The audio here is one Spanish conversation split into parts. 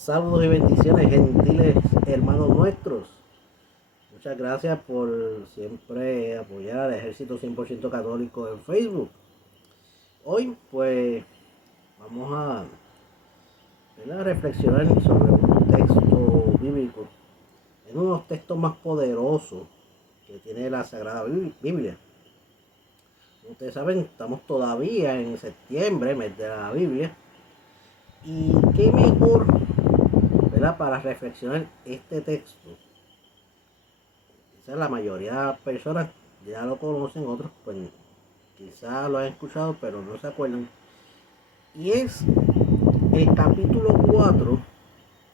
Saludos y bendiciones, gentiles hermanos nuestros. Muchas gracias por siempre apoyar al Ejército 100% Católico en Facebook. Hoy, pues, vamos a reflexionar sobre un texto bíblico. Es uno de los textos más poderosos que tiene la Sagrada Biblia. Como ustedes saben, estamos todavía en septiembre, mes de la Biblia. Y qué mejor, para reflexionar este texto. Quizás la mayoría de las personas ya lo conocen, otros pues quizás lo han escuchado pero no se acuerdan. Y es el capítulo 4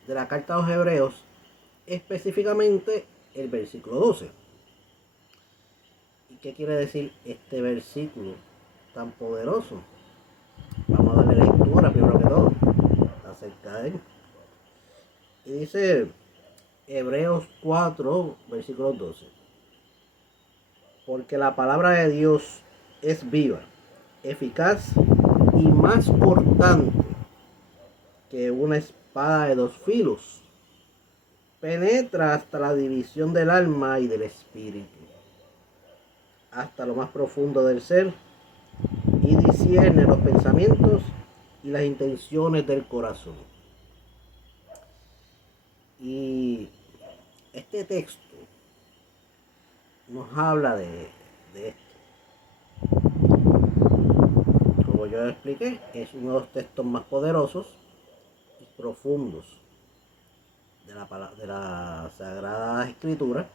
de la carta a los Hebreos, específicamente el versículo 12. ¿Y qué quiere decir este versículo tan poderoso? Vamos a darle lectura primero que todo acerca de él. Y dice Hebreos 4, versículo 12. Porque la palabra de Dios es viva, eficaz y más cortante que una espada de dos filos. Penetra hasta la división del alma y del espíritu, hasta lo más profundo del ser, y discierne los pensamientos y las intenciones del corazón. Y este texto nos habla de esto. Como yo expliqué, es uno de los textos más poderosos y profundos de la Sagrada Escritura.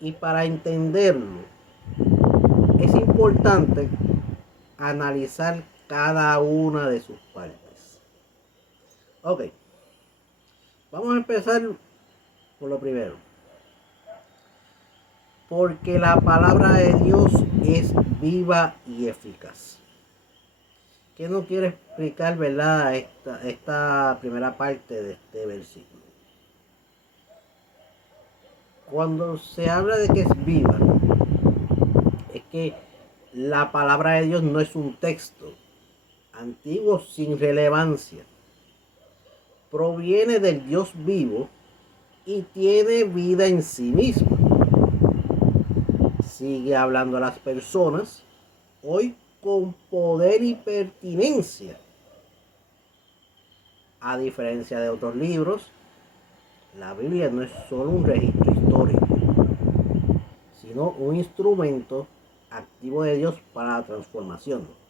Y para entenderlo, es importante analizar cada una de sus partes. Ok, vamos a empezar por lo primero. Porque la palabra de Dios es viva y eficaz. ¿Qué nos quiere explicar, verdad, esta primera parte de este versículo? Cuando se habla de que es viva, es que la palabra de Dios no es un texto antiguo sin relevancia. Proviene del Dios vivo y tiene vida en sí misma. Sigue hablando a las personas hoy con poder y pertinencia. A diferencia de otros libros, la Biblia no es solo un registro histórico, sino un instrumento activo de Dios para la transformación.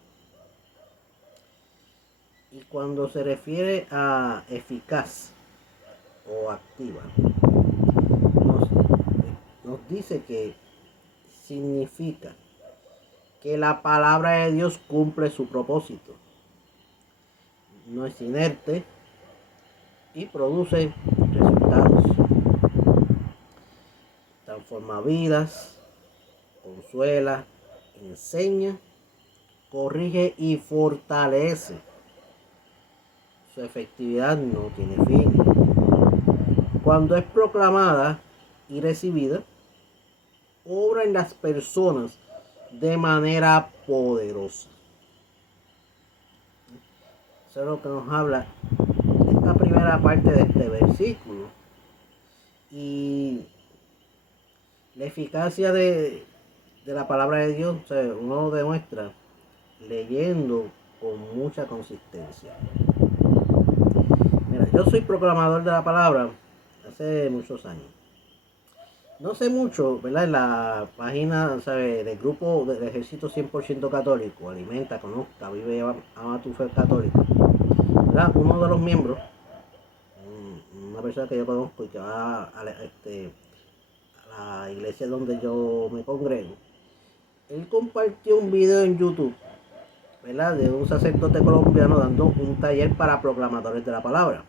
Y cuando se refiere a eficaz o activa, nos dice que significa que la palabra de Dios cumple su propósito. No es inerte y produce resultados. Transforma vidas, consuela, enseña, corrige y fortalece. Su efectividad no tiene fin. Cuando es proclamada y recibida, obra en las personas de manera poderosa. Eso es lo que nos habla esta primera parte de este versículo. Y la eficacia de la palabra de Dios, uno lo demuestra leyendo con mucha consistencia. Mira, yo soy proclamador de la palabra hace muchos años. No sé mucho, ¿verdad? En la página, del grupo del Ejército 100% Católico, Alimenta, Conozca, Vive, Ama tu Fe Católica, ¿verdad? Uno de los miembros, una persona que yo conozco y que va a la iglesia donde yo me congrego, él compartió un video en YouTube, ¿verdad? De un sacerdote colombiano dando un taller para proclamadores de la palabra.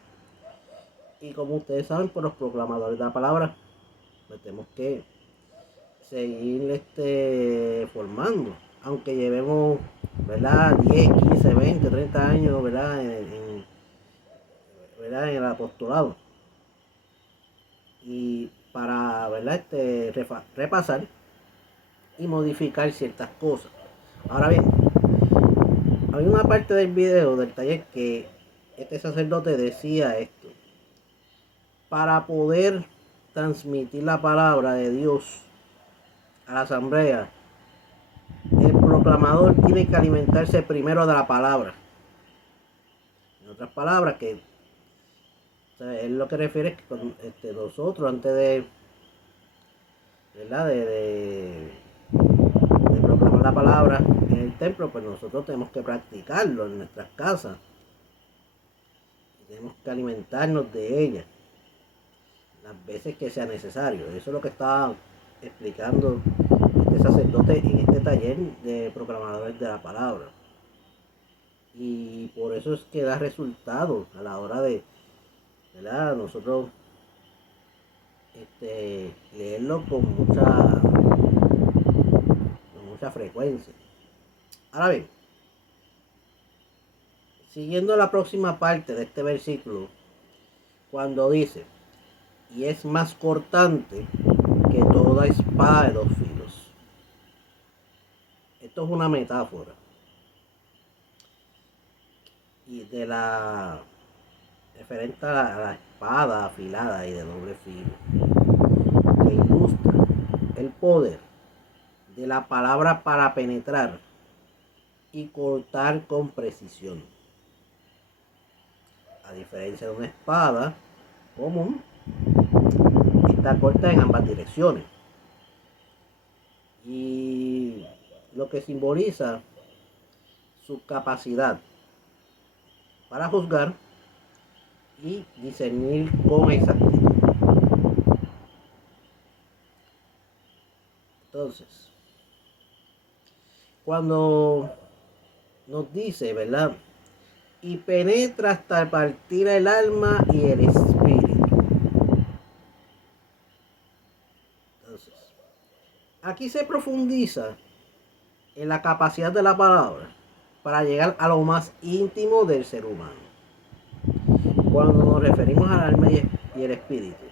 Y como ustedes saben, por los proclamadores de la palabra, pues tenemos que seguir formando, aunque llevemos, ¿verdad? 10, 15, 20, 30 años, ¿verdad? En el apostolado. Y para, ¿verdad? Repasar y modificar ciertas cosas. Ahora bien, hay una parte del video del taller que este sacerdote decía esto. para poder transmitir la palabra de Dios a la asamblea, el proclamador tiene que alimentarse primero de la palabra. En otras palabras, que él lo que refiere es que nosotros antes de, ¿verdad? De proclamar la palabra en el templo, pues nosotros tenemos que practicarlo en nuestras casas. Tenemos que alimentarnos de ella las veces que sea necesario. Eso es lo que estaba explicando este sacerdote en este taller de proclamadores de la palabra. Y por eso es que da resultados a la hora de, ¿verdad? Nosotros leerlo con mucha frecuencia. Ahora bien, siguiendo la próxima parte de este versículo, cuando dice, y es más cortante que toda espada de dos filos. Esto es una metáfora. Y de la referente a la espada afilada y de doble filo, que ilustra el poder de la palabra para penetrar y cortar con precisión. A diferencia de una espada común, está corta en ambas direcciones. Y lo que simboliza su capacidad para juzgar y discernir con exactitud. Entonces, cuando nos dice, ¿verdad? Y penetra hasta partir el alma y el espíritu. Entonces, aquí se profundiza en la capacidad de la palabra para llegar a lo más íntimo del ser humano. Cuando nos referimos al alma y el espíritu,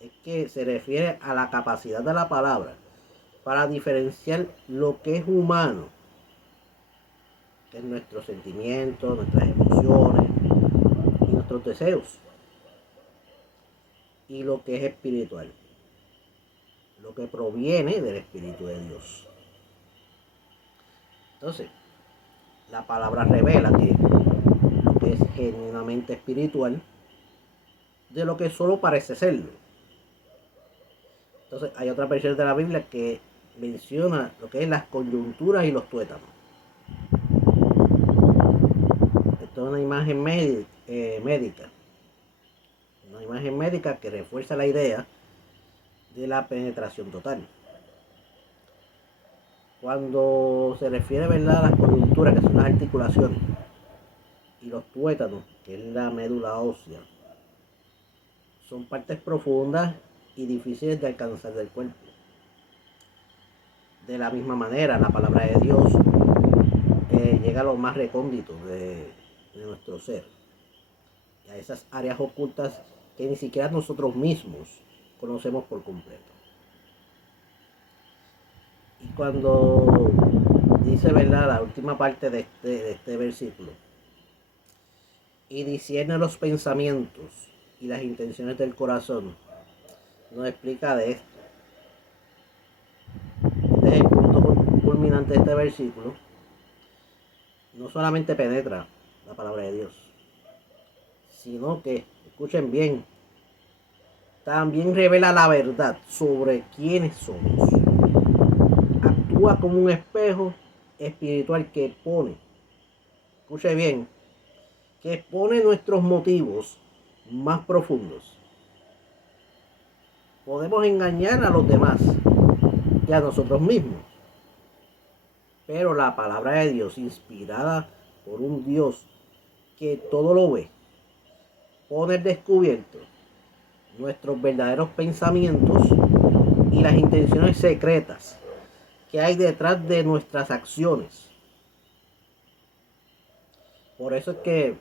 es que se refiere a la capacidad de la palabra para diferenciar lo que es humano, que es nuestros sentimientos, nuestras emociones y nuestros deseos, y lo que es espiritual, lo que proviene del Espíritu de Dios. Entonces, la palabra revela que lo que es genuinamente espiritual de lo que solo parece serlo. Entonces, hay otra versión de la Biblia que menciona lo que es las coyunturas y los tuétanos. Esto es una imagen médica. Una imagen médica que refuerza la idea de la penetración total. Cuando se refiere, ¿verdad?, a las coyunturas, que son las articulaciones, y los tuétanos, que es la médula ósea, son partes profundas y difíciles de alcanzar del cuerpo. De la misma manera, la palabra de Dios llega a lo más recóndito de nuestro ser, y a esas áreas ocultas que ni siquiera nosotros mismos conocemos por completo. Y cuando dice, ¿verdad?, la última parte de este versículo, y discierne los pensamientos y las intenciones del corazón, nos explica de esto. Este es el punto culminante de este versículo. No solamente penetra la palabra de Dios, sino que, escuchen bien, también revela la verdad sobre quiénes somos. Actúa como un espejo espiritual que expone, escuche bien, que expone nuestros motivos más profundos. Podemos engañar a los demás y a nosotros mismos, pero la palabra de Dios, inspirada por un Dios que todo lo ve, pone al descubierto nuestros verdaderos pensamientos y las intenciones secretas que hay detrás de nuestras acciones. Por eso es que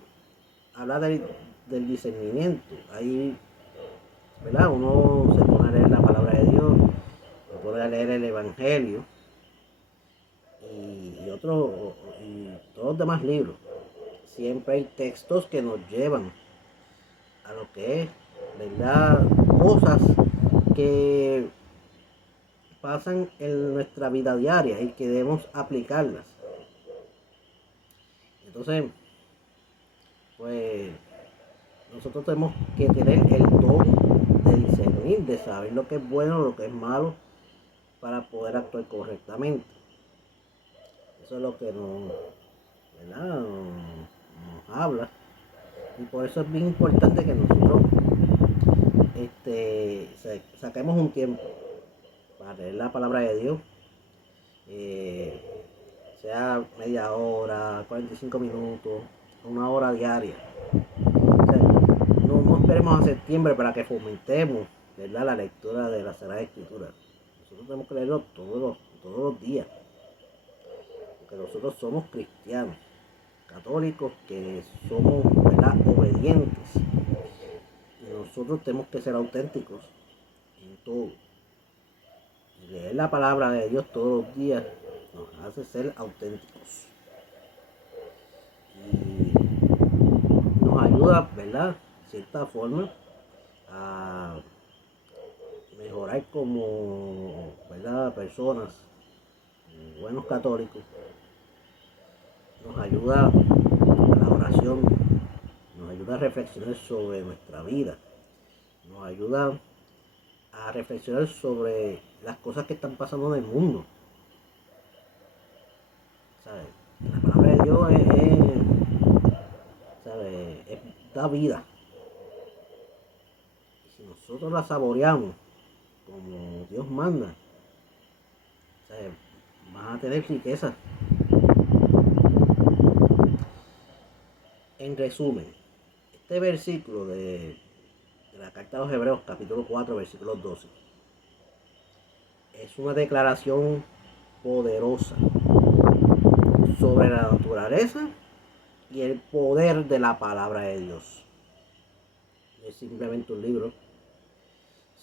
habla del discernimiento. Ahí, ¿verdad?, uno se pone a leer la palabra de Dios, se pone a leer el Evangelio y todos los demás libros. Siempre hay textos que nos llevan a lo que es, ¿verdad? Cosas que pasan en nuestra vida diaria y que debemos aplicarlas. Entonces, pues nosotros tenemos que tener el don de discernir, de saber lo que es bueno, lo que es malo, para poder actuar correctamente. Eso es lo que ¿verdad? Nos habla. Y por eso es bien importante que nosotros saquemos un tiempo para leer la palabra de Dios, eh, sea media hora, 45 minutos, una hora diaria. O sea, no esperemos a septiembre para que fomentemos, ¿verdad?, la lectura de la Sagrada Escritura. Nosotros tenemos que leerlo todos los días, porque nosotros somos cristianos, católicos, que somos, ¿verdad?, obedientes. Y nosotros tenemos que ser auténticos en todo. Y leer la palabra de Dios todos los días nos hace ser auténticos. Y nos ayuda, ¿verdad?, de cierta forma, a mejorar como, ¿verdad?, personas, buenos católicos. Nos ayuda a la oración, nos ayuda a reflexionar sobre nuestra vida, nos ayuda a reflexionar sobre las cosas que están pasando en el mundo. ¿Sabes? La palabra de Dios da vida. Y si nosotros la saboreamos como Dios manda, ¿sabes?, van a tener riqueza. En resumen, este versículo de la carta a los Hebreos, capítulo 4, versículo 12, es una declaración poderosa sobre la naturaleza y el poder de la palabra de Dios. No es simplemente un libro,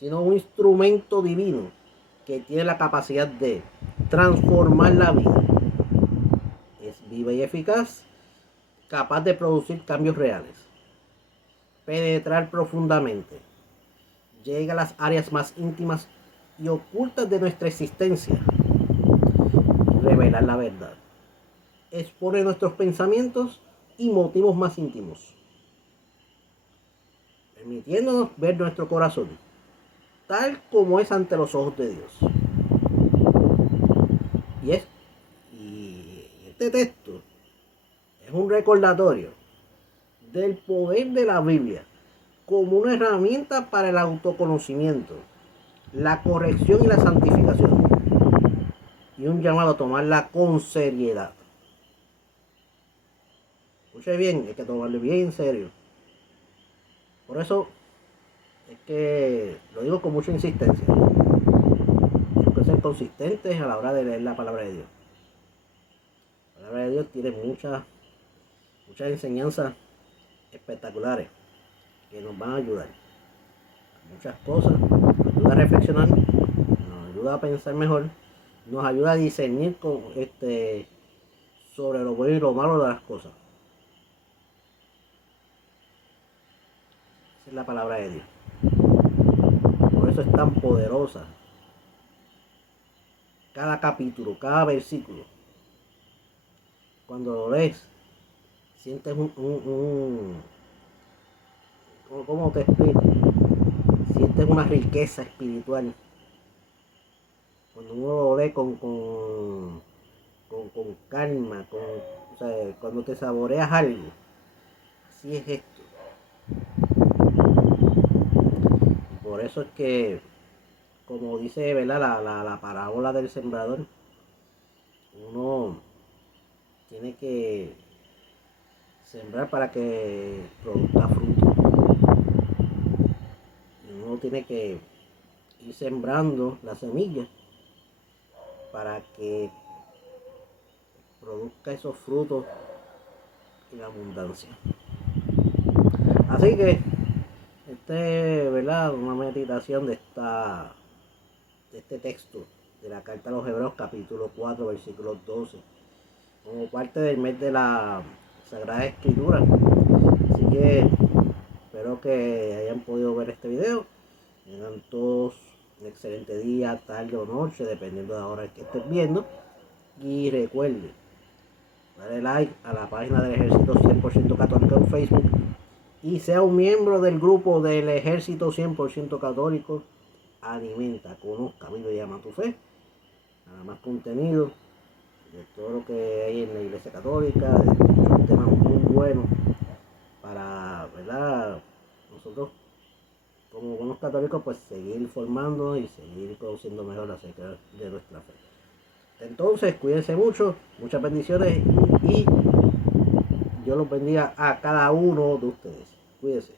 sino un instrumento divino que tiene la capacidad de transformar la vida. Es viva y eficaz, capaz de producir cambios reales, penetrar profundamente, llega a las áreas más íntimas y ocultas de nuestra existencia, revelar la verdad, expone nuestros pensamientos y motivos más íntimos, permitiéndonos ver nuestro corazón tal como es ante los ojos de Dios. Y este texto es un recordatorio del poder de la Biblia como una herramienta para el autoconocimiento, la corrección y la santificación, y un llamado a tomarla con seriedad. Escuche bien, hay que tomarlo bien en serio. Por eso es que lo digo con mucha insistencia. Tenemos que ser consistentes a la hora de leer la palabra de Dios. La palabra de Dios tiene muchas enseñanzas espectaculares que nos van a ayudar a muchas cosas, nos ayuda a reflexionar, nos ayuda a pensar mejor, nos ayuda a discernir sobre lo bueno y lo malo de las cosas. Esa es la palabra de Dios. Por eso es tan poderosa. Cada capítulo, cada versículo, cuando lo lees, sientes ¿cómo te explico? Sientes una riqueza espiritual. Cuando uno lo lee con calma, o sea, cuando te saboreas algo, así es esto. Por eso es que, como dice, ¿verdad?, la parábola del sembrador, uno tiene que sembrar para que produzca fruto. Y uno tiene que ir sembrando la semilla para que produzca esos frutos en abundancia. Así que ¿verdad?, una meditación de este texto de la carta a los Hebreos, capítulo 4, versículo 12, como parte del mes de la Sagrada Escritura. Así que espero que que hayan podido ver este video. Tengan todos un excelente día, tarde o noche, dependiendo de la hora que estés viendo. Y recuerden, dale like a la página del Ejército 100% Católico en Facebook. Y sea un miembro del grupo del Ejército 100% Católico. Alimenta, conozca, vive y ama tu fe. Nada más contenido de todo lo que hay en la Iglesia Católica, de muchos temas muy buenos para, ¿verdad? Nosotros como buenos católicos pues seguir formándonos y seguir conociendo mejor acerca de nuestra fe. Entonces cuídense mucho, muchas bendiciones y Dios los bendiga a cada uno de ustedes. Cuídense.